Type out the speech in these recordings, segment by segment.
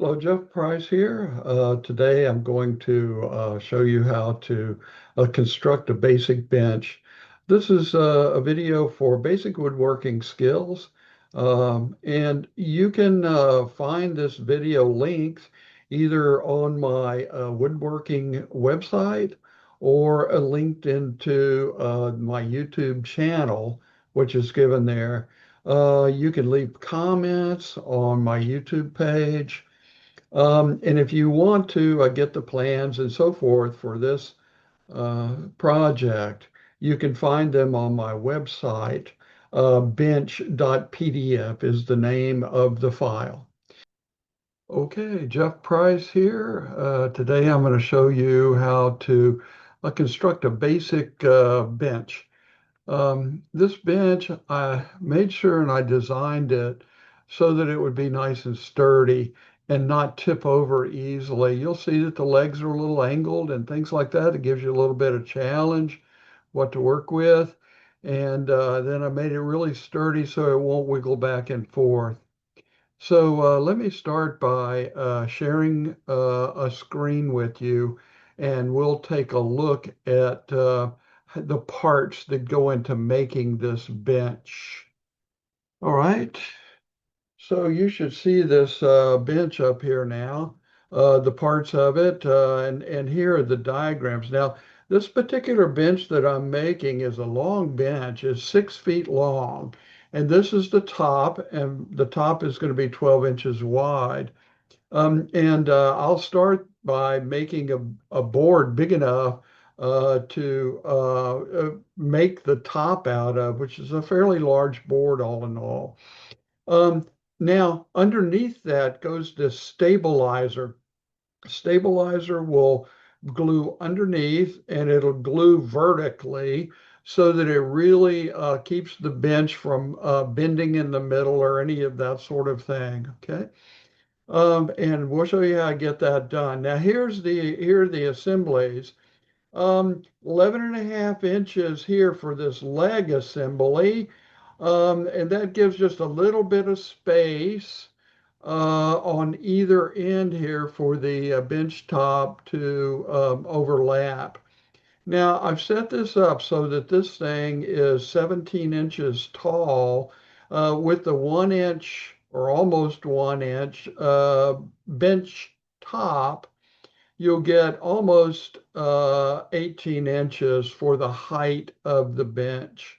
Hello, Jeff Price here. Today I'm going to show you how to construct a basic bench. This is a video for basic woodworking skills, and you can find this video linked either on my woodworking website or linked into my YouTube channel, which is given there. You can leave comments on my YouTube page. And if you want to get the plans and so forth for this project, you can find them on my website. Bench.pdf is the name of the file. Okay, Jeff Price here. Today I'm going to show you how to construct a basic bench. This bench, I made sure and I designed it so that it would be nice and sturdy and not tip over easily. You'll see that the legs are a little angled and things like that. It gives you a little bit of challenge, what to work with. And then I made it really sturdy so it won't wiggle back and forth. So let me start by sharing a screen with you, and we'll take a look at the parts that go into making this bench. All right, so you should see this bench up here now, the parts of it, and here are the diagrams. Now, this particular bench that I'm making is a long bench. It's 6 feet long, and this is the top, and the top is going to be 12 inches wide. And I'll start by making a board big enough to make the top out of, which is a fairly large board all in all. Um, Now, underneath that goes this stabilizer. Stabilizer will glue underneath and it'll glue vertically so that it really keeps the bench from bending in the middle or any of that sort of thing. Okay. And we'll show you how to get that done. Now, here are the assemblies. 11 and a half inches here for this leg assembly. And that gives just a little bit of space on either end here for the bench top to overlap. Now, I've set this up so that this thing is 17 inches tall with the 1 inch or almost 1 inch bench top. You'll get almost 18 inches for the height of the bench.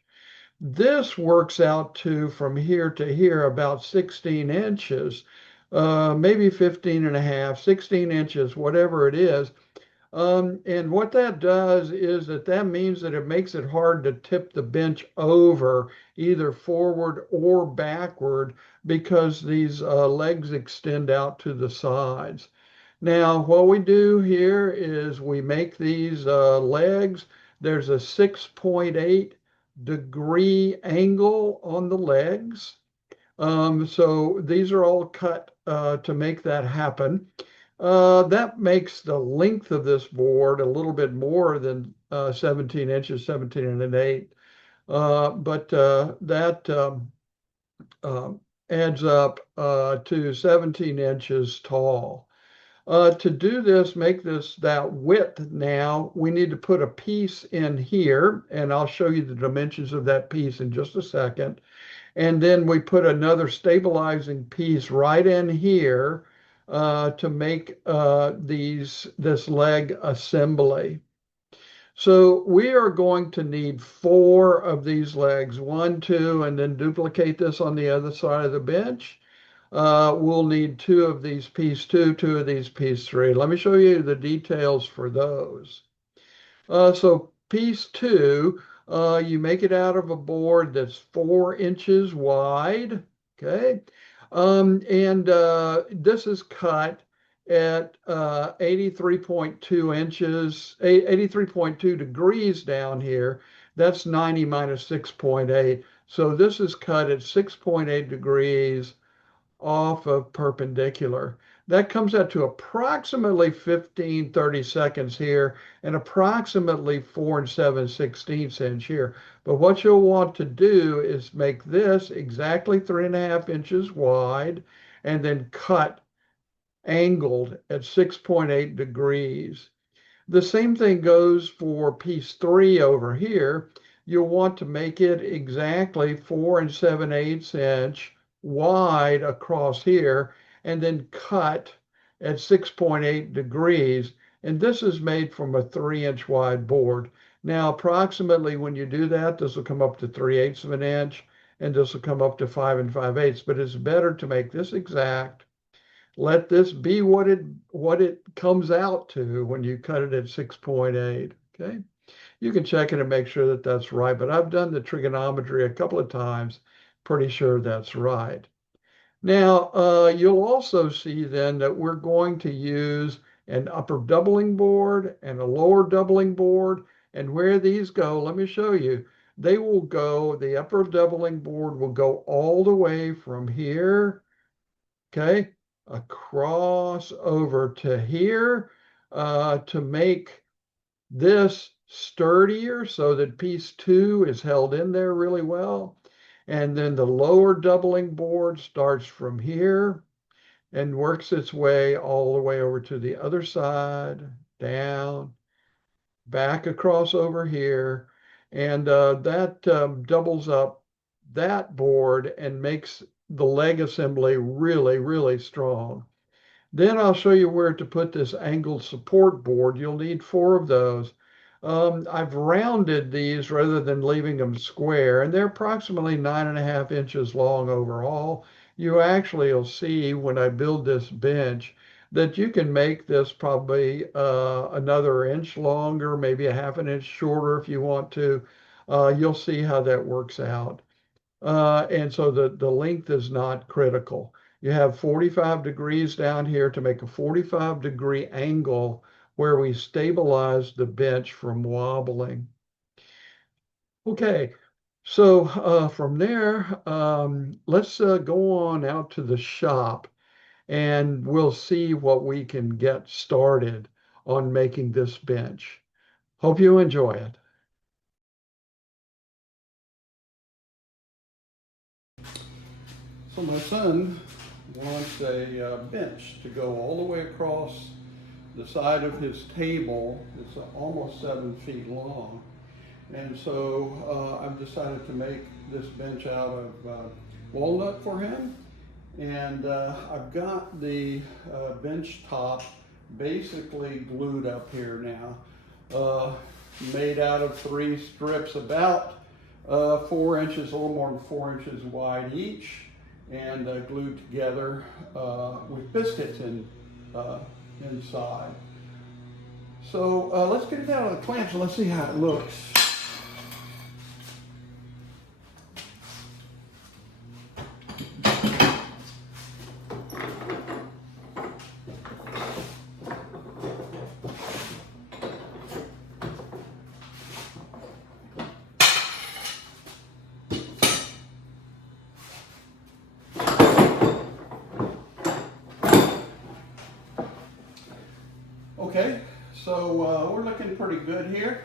This works out to from here to here about 16 inches, maybe 15 and a half, 16 inches, whatever it is. And what that does is that means that it makes it hard to tip the bench over either forward or backward because these legs extend out to the sides. Now, what we do here is we make these legs. There's a 6.8 degree angle on the legs. So these are all cut to make that happen. That makes the length of this board a little bit more than 17 inches, 17 and an eighth. But that uh, adds up to 17 inches tall. To do this, make this that width now, we need to put a piece in here, and I'll show you the dimensions of that piece in just a second. And then we put another stabilizing piece right in here to make this leg assembly. So we are going to need four of these legs, one, two, and then duplicate this on the other side of the bench. We'll need two of these piece two, two of these piece three. Let me show you the details for those. So piece two, you make it out of a board that's 4 inches wide. Okay. And this is cut at 83.2 inches, 83.2 degrees down here. That's 90 minus 6.8. So this is cut at 6.8 degrees off of perpendicular. That comes out to approximately 15-30 seconds here and approximately 4 and 7/16 inch here. But what you'll want to do is make this exactly 3.5 inches wide and then cut angled at 6.8 degrees. The same thing goes for piece 3 over here. You'll want to make it exactly 4 7/8 inch wide across here and then cut at 6.8 degrees. And this is made from a 3 inch wide board. Now, approximately when you do that, this will come up to 3/8 of an inch and this will come up to 5 5/8. But it's better to make this exact. Let this be what it comes out to when you cut it at 6.8. Okay. You can check it and make sure that that's right, but I've done the trigonometry a couple of times. Pretty sure that's right. Now, you'll also see then that we're going to use an upper doubling board and a lower doubling board. And where these go, let me show you. They will go, the upper doubling board will go all the way from here, okay, across over to here to make this sturdier so that piece 2 is held in there really well. And then the lower doubling board starts from here and works its way all the way over to the other side, down, back across over here. And that doubles up that board and makes the leg assembly really, really strong. Then I'll show you where to put this angled support board. You'll need 4 of those. I've rounded these rather than leaving them square, and they're approximately 9.5 inches long overall. You actually will see when I build this bench that you can make this probably another inch longer, maybe a half an inch shorter if you want to. You'll see how that works out. And so the length is not critical. You have 45 degrees down here to make a 45-degree angle where we stabilize the bench from wobbling. Okay, so from there, let's go on out to the shop and we'll see what we can get started on making this bench. Hope you enjoy it. So my son wants a bench to go all the way across the side of his table. It's almost 7 feet long. And so I've decided to make this bench out of walnut for him. And I've got the bench top basically glued up here now, made out of 3 strips about 4 inches, a little more than 4 inches wide each, and glued together with biscuits inside. So let's get it out of the clamps and let's see how it looks. Okay, so we're looking pretty good here.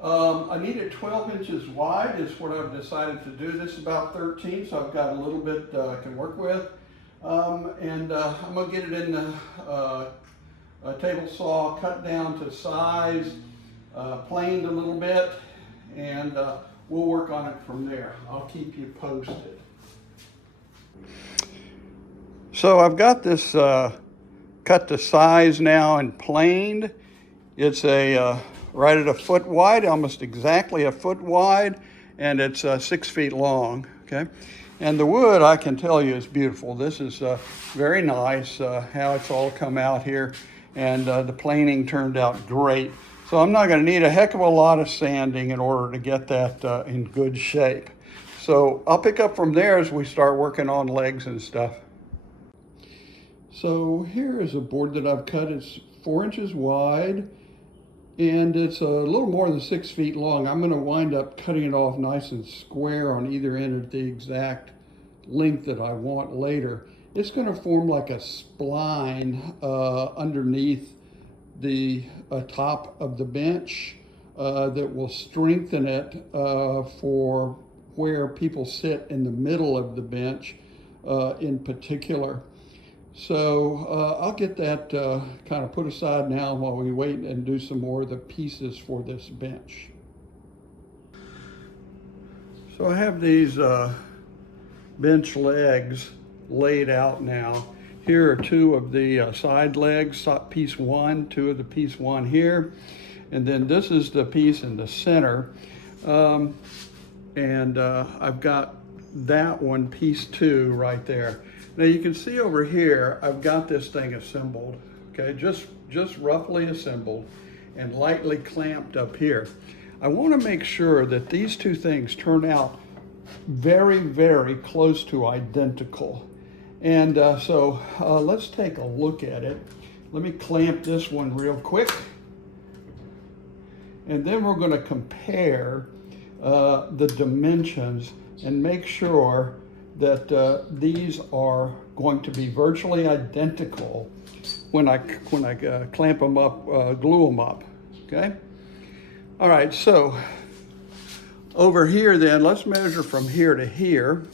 I need it 12 inches wide is what I've decided to do. This is about 13, so I've got a little bit I can work with. I'm gonna get it in a table saw, cut down to size, planed a little bit, and we'll work on it from there. I'll keep you posted. So I've got this cut to size now and planed. It's right at a foot wide, almost exactly a foot wide, and it's 6 feet long, okay? And the wood, I can tell you, is beautiful. This is very nice how it's all come out here, and the planing turned out great. So I'm not gonna need a heck of a lot of sanding in order to get that in good shape. So I'll pick up from there as we start working on legs and stuff. So here is a board that I've cut. It's 4 inches wide and it's a little more than 6 feet long. I'm going to wind up cutting it off nice and square on either end at the exact length that I want later. It's going to form like a spline underneath the top of the bench that will strengthen it for where people sit in the middle of the bench in particular. So I'll get that kind of put aside now while we wait and do some more of the pieces for this bench. So I have these bench legs laid out now. Here are two of the side legs, piece one, two of the piece one here. And then this is the piece in the center. I've got that one, piece two, right there. Now you can see over here, I've got this thing assembled, okay, just roughly assembled and lightly clamped up here. I want to make sure that these two things turn out very, very close to identical. And so let's take a look at it. Let me clamp this one real quick. And then we're going to compare the dimensions and make sure that these are going to be virtually identical when I clamp them up, glue them up, okay? All right, so over here then, let's measure from here to here.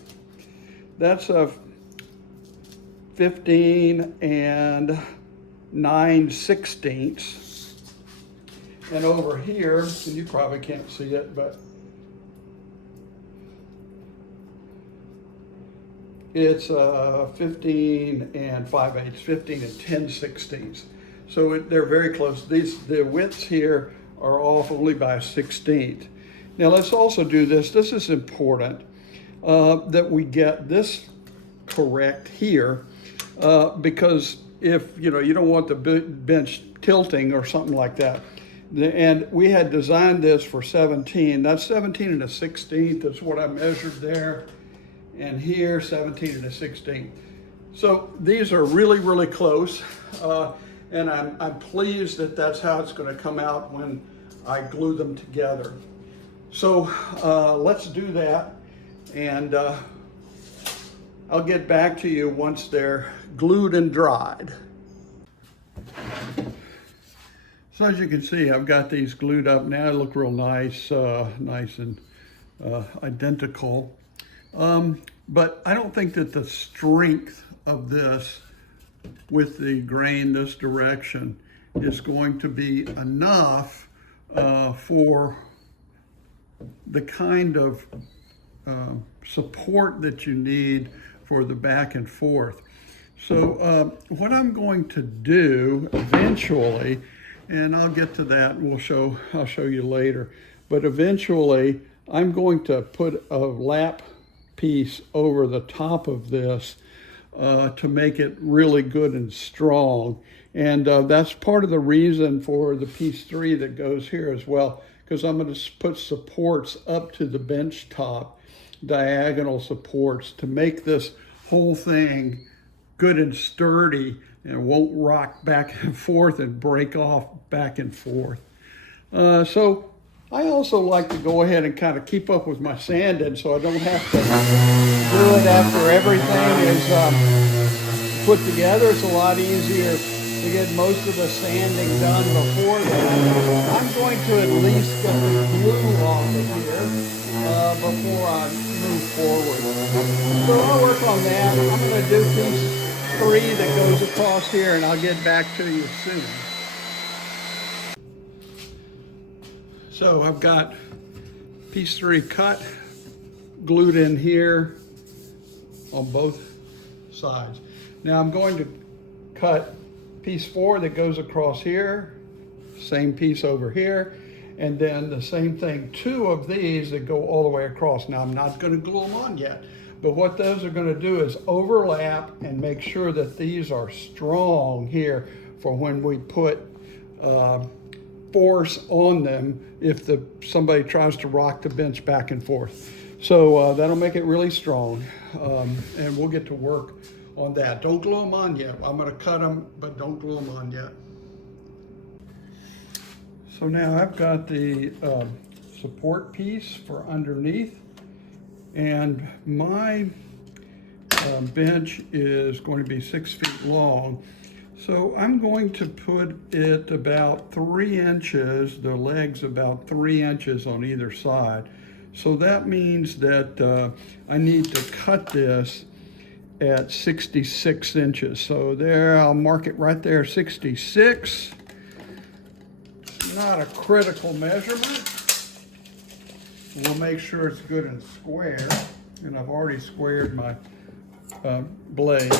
That's a 15 and 9/16. And over here, and you probably can't see it, but it's 15 and 5/8, 15 and 10/16. So they're very close. The widths here are off only by a 1/16. Now let's also do this. This is important that we get this correct here because if you don't want the bench tilting or something like that. And we had designed this for 17. That's 17 and a 16th. That's what I measured there. And here, 17 and a 16th. So these are really, really close. And I'm pleased that that's how it's going to come out when I glue them together. So let's do that. And I'll get back to you once they're glued and dried. So as you can see, I've got these glued up now. They look real nice, nice and identical. But I don't think that the strength of this with the grain this direction is going to be enough for the kind of support that you need for the back and forth. So what I'm going to do eventually, and I'll get to that, and I'll show you later, but eventually I'm going to put a lap piece over the top of this to make it really good and strong. And that's part of the reason for the piece 3 that goes here as well, because I'm going to put supports up to the bench top, diagonal supports, to make this whole thing good and sturdy and won't rock back and forth and break off back and forth. So I also like to go ahead and kind of keep up with my sanding so I don't have to do it after everything is put together. It's a lot easier to get most of the sanding done before that. I'm going to at least get the glue off of here before I move forward. So I'll work on that. I'm going to do piece 3 that goes across here, and I'll get back to you soon. So I've got piece 3 cut, glued in here on both sides. Now I'm going to cut piece 4 that goes across here, same piece over here, and then the same thing, 2 of these that go all the way across. Now I'm not going to glue them on yet, but what those are going to do is overlap and make sure that these are strong here for when we put force on them if somebody tries to rock the bench back and forth. So that'll make it really strong, and we'll get to work on that. Don't glue them on yet. I'm going to cut them, but don't glue them on yet. So now I've got the support piece for underneath, and my bench is going to be 6 feet long. So I'm going to put it about 3 inches, the legs about 3 inches on either side. So that means that I need to cut this at 66 inches. So there, I'll mark it right there, 66. It's not a critical measurement. We'll make sure it's good and square. And I've already squared my blade.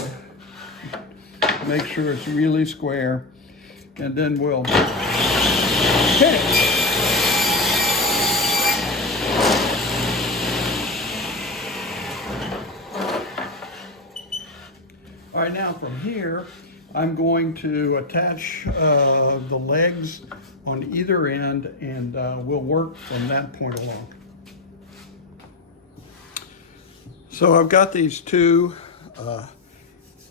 Make sure it's really square. And then we'll hit it. All right, now from here, I'm going to attach the legs on either end, and we'll work from that point along. So I've got these two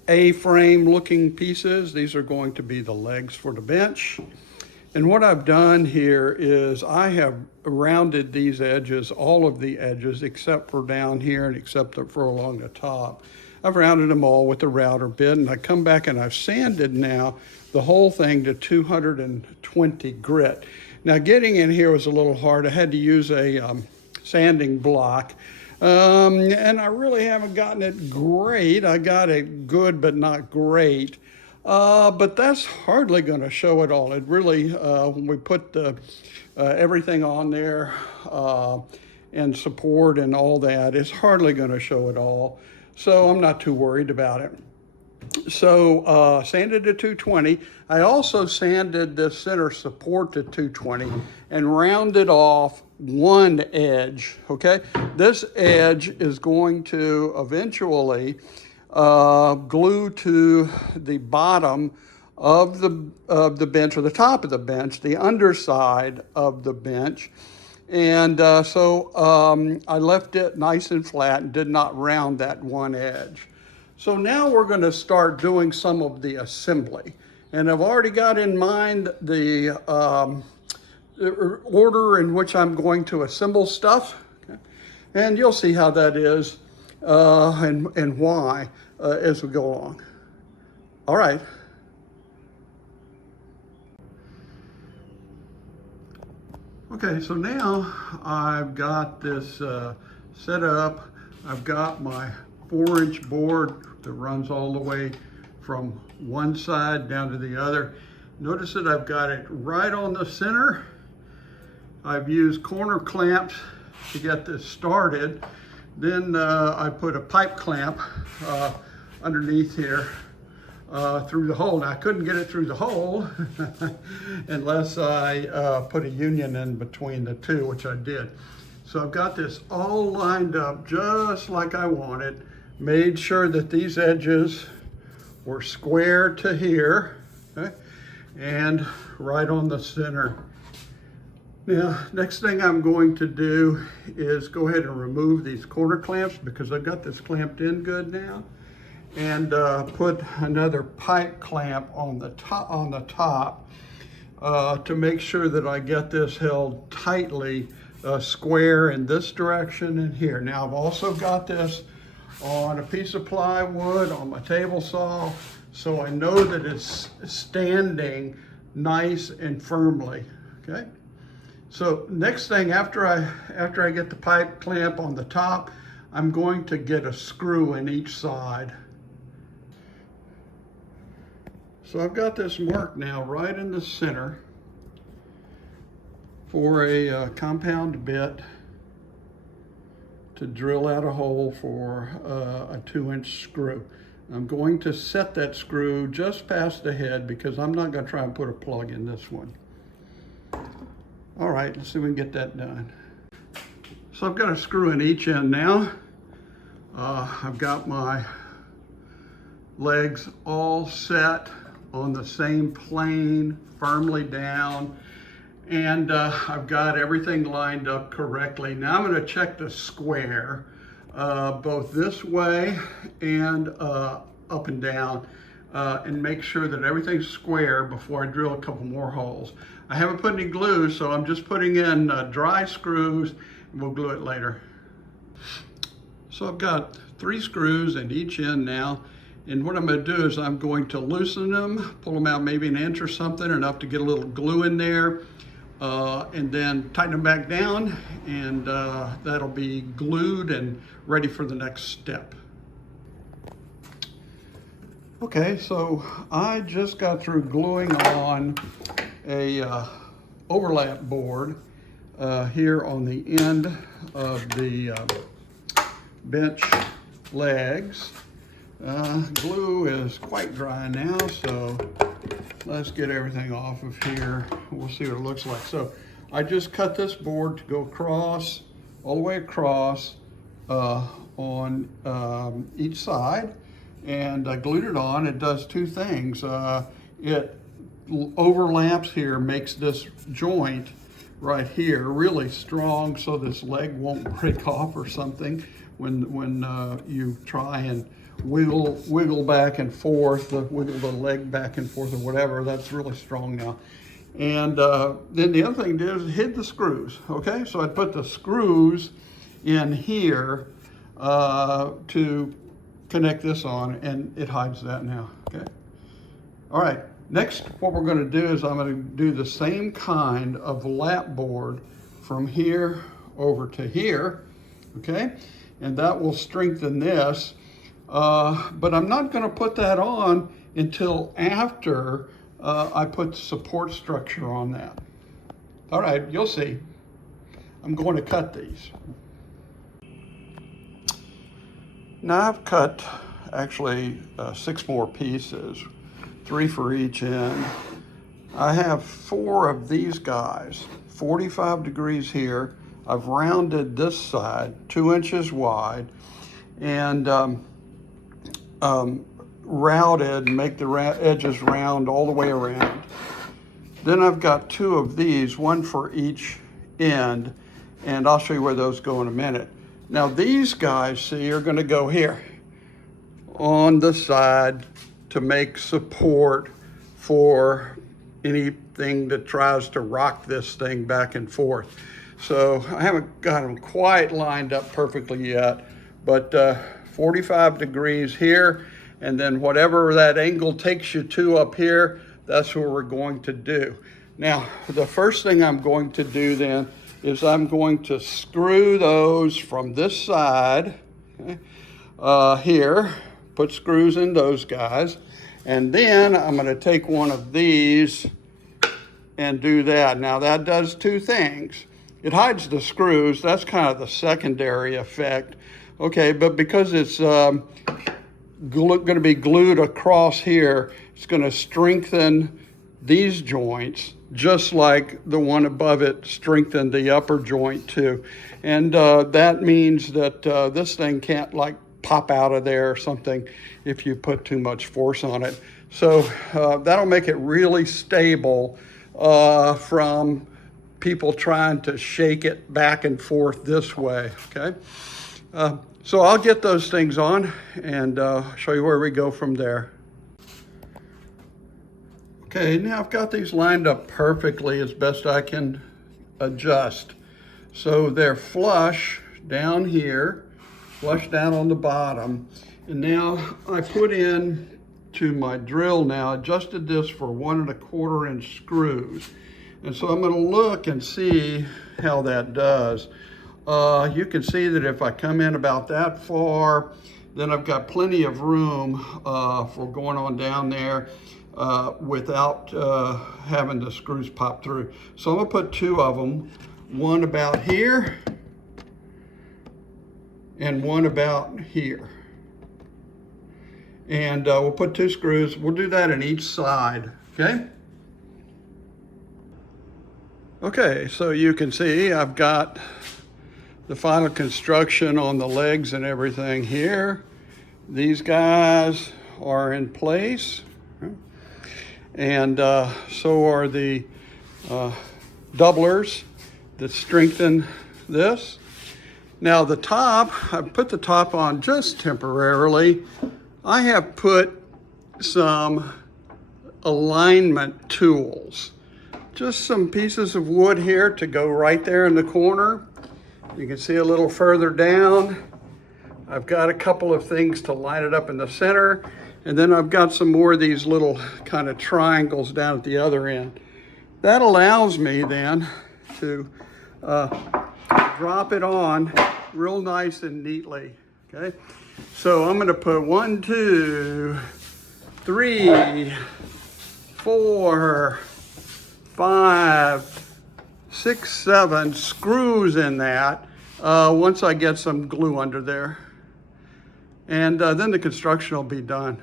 A-frame looking pieces. These are going to be the legs for the bench. And what I've done here is I have rounded these edges, all of the edges, except for down here and except for along the top. I've rounded them all with the router bit, and I come back and I've sanded now the whole thing to 220 grit. Now getting in here was a little hard. I had to use a sanding block. And I really haven't gotten it great. I got it good, but not great. But that's hardly going to show it all. It really, when we put everything on there and support and all that, it's hardly going to show it all. So I'm not too worried about it. So sanded to 220. I also sanded the center support to 220 and rounded off one edge, okay? This edge is going to eventually glue to the bottom of the bench, or the top of the bench, the underside of the bench. And so I left it nice and flat and did not round that one edge. So now we're going to start doing some of the assembly. And I've already got in mind the order in which I'm going to assemble stuff. Okay? And you'll see how that is and why as we go along. All right. Okay, so now I've got this set up. I've got my 4-inch board that runs all the way from one side down to the other. Notice that I've got it right on the center. I've used corner clamps to get this started. Then I put a pipe clamp underneath here through the hole. Now I couldn't get it through the hole unless I put a union in between the two, which I did. So I've got this all lined up just like I wanted. Made sure that these edges were square to here, okay? And right on the center. Now, next thing I'm going to do is go ahead and remove these corner clamps because I've got this clamped in good now, and put another pipe clamp on the top to make sure that I get this held tightly square in this direction and here. Now I've also got this on a piece of plywood on my table saw, so I know that it's standing nice and firmly, okay? So next thing, after I get the pipe clamp on the top, I'm going to get a screw in each side. So I've got this marked now right in the center for a compound bit to drill out a hole for a 2-inch screw. I'm going to set that screw just past the head because I'm not going to try and put a plug in this one. All right, let's see if we can get that done. So I've got a screw in each end now. I've got my legs all set on the same plane, firmly down. And I've got everything lined up correctly. Now I'm going to check the square, both this way and up and down, and make sure that everything's square before I drill a couple more holes. I haven't put any glue, so I'm just putting in dry screws, and we'll glue it later. So I've got 3 screws at each end now. And what I'm going to do is I'm going to loosen them, pull them out maybe an inch or something, enough to get a little glue in there. And then tighten them back down, and that'll be glued and ready for the next step. Okay, so I just got through gluing on a overlap board here on the end of the bench legs. Glue is quite dry now, so let's get everything off of here. We'll see what it looks like. So I just cut this board to go across, all the way across on each side, and I glued it on. It does two things. It overlaps here, makes this joint right here really strong so this leg won't break off or something when you try and wiggle back and forth, wiggle the leg back and forth or whatever. That's really strong now. And then the other thing is hid the screws. Okay, so I put the screws in here to connect this on, and it hides that now. Okay. All right. Next, what we're going to do is I'm going to do the same kind of lap board from here over to here. Okay, and that will strengthen this. But I'm not going to put that on until after I put support structure on that. All right, you'll see. I'm going to cut these. Now I've cut actually 6 more pieces, 3 for each end. I have 4 of these guys, 45 degrees here. I've rounded this side 2 inches wide and routed, make the edges round all the way around. Then I've got 2 of these, 1 for each end, and I'll show you where those go in a minute. Now these guys, see, are going to go here on the side to make support for anything that tries to rock this thing back and forth. So I haven't got them quite lined up perfectly yet, but 45 degrees here, and then whatever that angle takes you to up here, that's where we're going to do. Now, the first thing I'm going to do then is I'm going to screw those from this side, okay, here, put screws in those guys, and then I'm going to take one of these and do that. Now that does 2 things. It hides the screws. That's kind of the secondary effect. Okay, but because it's going to be glued across here, it's going to strengthen these joints just like the one above it strengthened the upper joint too. And that means that this thing can't like pop out of there or something if you put too much force on it. So that'll make it really stable from people trying to shake it back and forth this way, okay? So I'll get those things on and show you where we go from there. Okay, now I've got these lined up perfectly as best I can adjust. So they're flush down here, flush down on the bottom. And now I put in to my drill now, adjusted this for 1 1/4 inch screws. And so I'm going to look and see how that does. You can see that if I come in about that far, then I've got plenty of room for going on down there without having the screws pop through. So I'm going to put 2 of them, one about here and one about here. And we'll put 2 screws. We'll do that in each side, okay? Okay, so you can see I've got the final construction on the legs and everything here. These guys are in place, and so are the doublers that strengthen this. Now the top, I put the top on just temporarily. I have put some alignment tools, just some pieces of wood here to go right there in the corner. You can see a little further down. I've got a couple of things to line it up in the center, and then I've got some more of these little kind of triangles down at the other end. That allows me then to drop it on real nice and neatly, okay? So I'm gonna put 1, 2, 3, 4, 5, 6, 7 screws in that once I get some glue under there. And then the construction will be done.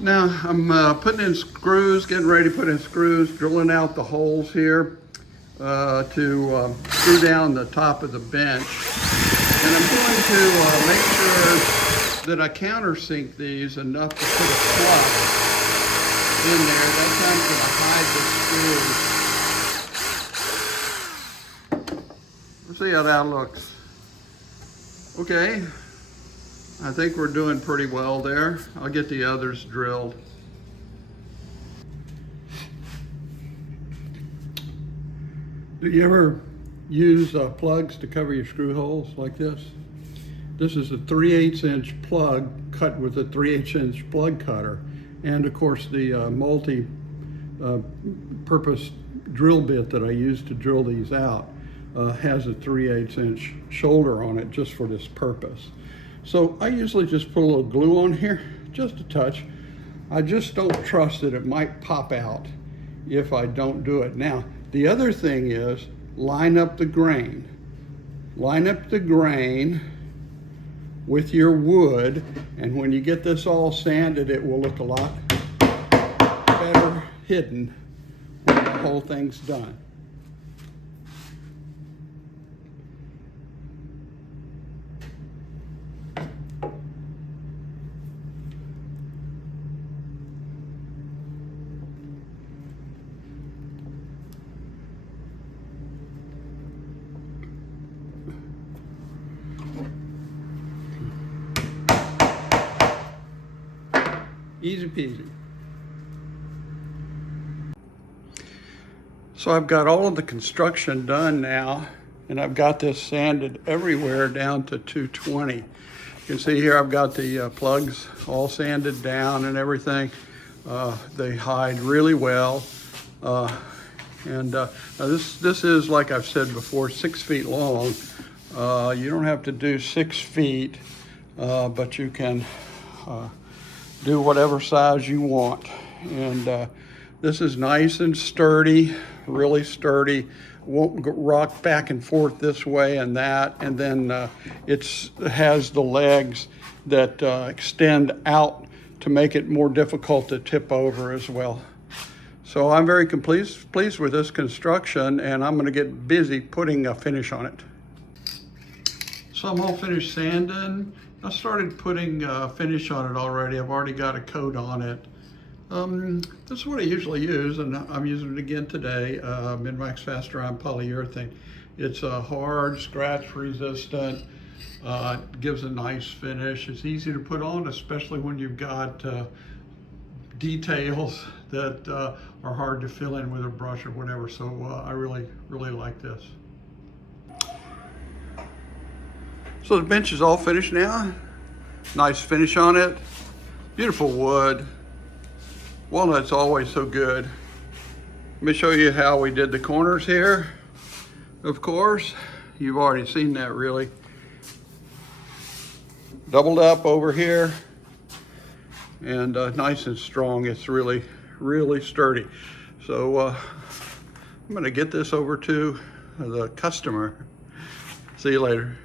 Now I'm putting in screws, getting ready to put in screws, drilling out the holes here to screw down the top of the bench. And I'm going to make sure that I countersink these enough to put a plug in there. That's how I'm going to hide the screws. Let's see how that looks. Okay, I think we're doing pretty well there. I'll get the others drilled. Do you ever use plugs to cover your screw holes like this? This is a 3/8 inch plug cut with a 3/8 inch plug cutter. And of course the multi-purpose drill bit that I use to drill these out has a 3/8 inch shoulder on it just for this purpose. So I usually just put a little glue on here, just a touch. I just don't trust that it might pop out if I don't do it. Now, the other thing is line up the grain. Line up the grain with your wood, and when you get this all sanded, it will look a lot better hidden when the whole thing's done. Easy peasy. So I've got all of the construction done now, and I've got this sanded everywhere down to 220. You can see here I've got the plugs all sanded down and everything. They hide really well. This is, like I've said before, 6 feet long. You don't have to do 6 feet, but you can do whatever size you want. And this is nice and sturdy, really sturdy. Won't rock back and forth this way and that. And then it has the legs that extend out to make it more difficult to tip over as well. So I'm very pleased with this construction, and I'm gonna get busy putting a finish on it. So I'm all finished sanding. I started putting finish on it already. I've already got a coat on it. This is what I usually use, and I'm using it again today. Min-Wax Fast Dry polyurethane. It's hard, scratch resistant. It gives a nice finish. It's easy to put on, especially when you've got details that are hard to fill in with a brush or whatever. So I really like this. So the bench is all finished now. Nice finish on it. Beautiful wood. Walnut's always so good. Let me show you how we did the corners here. Of course, you've already seen that really. Doubled up over here, and nice and strong. It's really sturdy. So I'm gonna get this over to the customer. See you later.